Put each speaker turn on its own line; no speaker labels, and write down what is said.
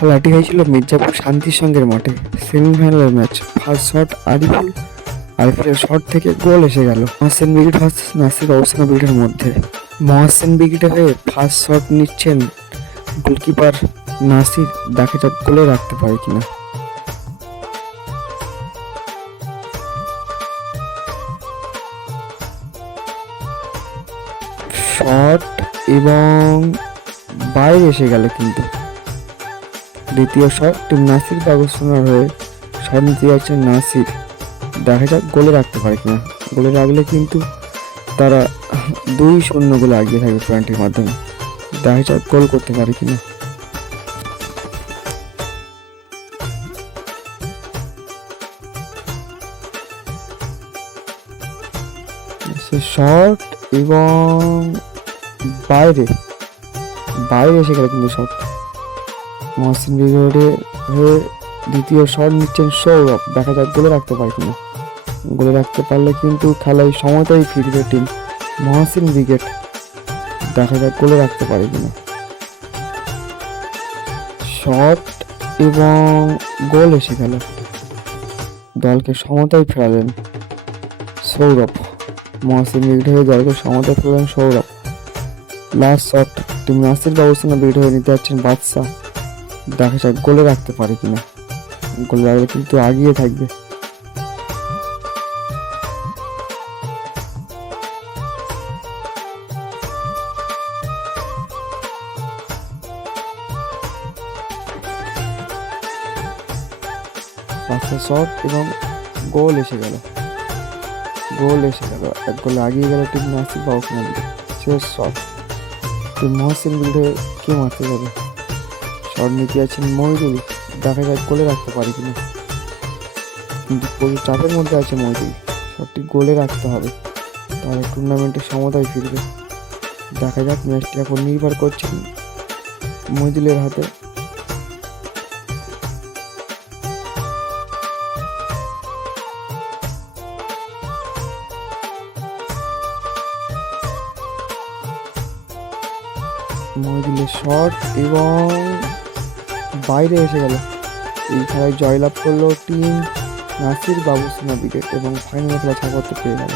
খেলাটি হয়েছিল মির্জাপুর শান্তি সঙ্গের মাঠে। সেমিফাইনালের match. First shot Ariful. আরিফুলের shot থেকে গোল এসে গেল। মহাসেন ব্রিগেড ভার্সেস নাসির অবস্থান ব্রিগেডের মধ্যে। মহাসেন ব্রিগেডে হয়ে ফার্স্ট শট নিচ্ছেন গোলকিপার নাসির। দেখা যাক গোলে রাখতে পারে কিনা। শট এবং বাইরে এসে গেল কিন্তু। দ্বিতীয় শট টিম নাসির ব্যবস্থানার হয়ে শট নিতে যাচ্ছেন নাসির, দেখা যাক গোলে রাখতে পারে কিনা। গোলে রাখলে কিন্তু তারা দুই শূন্য গোলে এগিয়ে থাকবে পয়েন্টের মাধ্যমে। দেখা যাক গোল করতে পারে কিনা। শট এবং বাইরে বাইরে এসে গেল কিন্তু শট মহসিন ব্রিগেডে হয়ে দ্বিতীয় শট নিচ্ছেন সৌরভ। দেখা যাক গোলে রাখতে পারে কিনা। গোলে রাখতে পারলে কিন্তু খেলায় সময়টাই ফিরবে টিম মহসিন ব্রিগেড দেখা যাক গোলে রাখতে পারে কিনা। শট এবং গোল এসে গেল। দলকে সমতায় ফেরালেন সৌরভ। মহসিন ব্রিগেড হয়ে দলকে সমতায় ফেরালেন Sourav. Last shot, team Nasir ব্যবস্থা ব্রিগেড হয়ে নিতে যাচ্ছেন বাদশাহ। দেখা যাক, গোলে রাখতে পারে কিনা। গোলে রাখলে কিন্তু আগিয়ে থাকবে। শট এবং গোল এসে গেল। গোল এসে গেল। এক গোলে আগিয়ে গেল টিম নাসির বাবুসিনা দিকে শেষ শট। টিম মহসিন বিল্ডে কে মারতে যাবে? নিতে যাচ্ছেন মহিদুল দেখা যাক গোলে রাখতে পারি কিনা? কিন্তু প্রচুর চাপের মধ্যে আছে মহিদুল শটটি গোলে রাখতে হবে। তাহলে টুর্নামেন্টের সমতায় ফিরবে। দেখা যাক ম্যাচটি এখন নির্ভর করছেন মহিদুলের হাতে। মহিদুলের শট এবং বাইরে এসে গেল। এই খেলায় জয়লাভ করল টিম নাসির বাবুসিনা ব্রিগেড এবং ফাইনাল খেলা ছাড়পত্র পেয়ে গেল।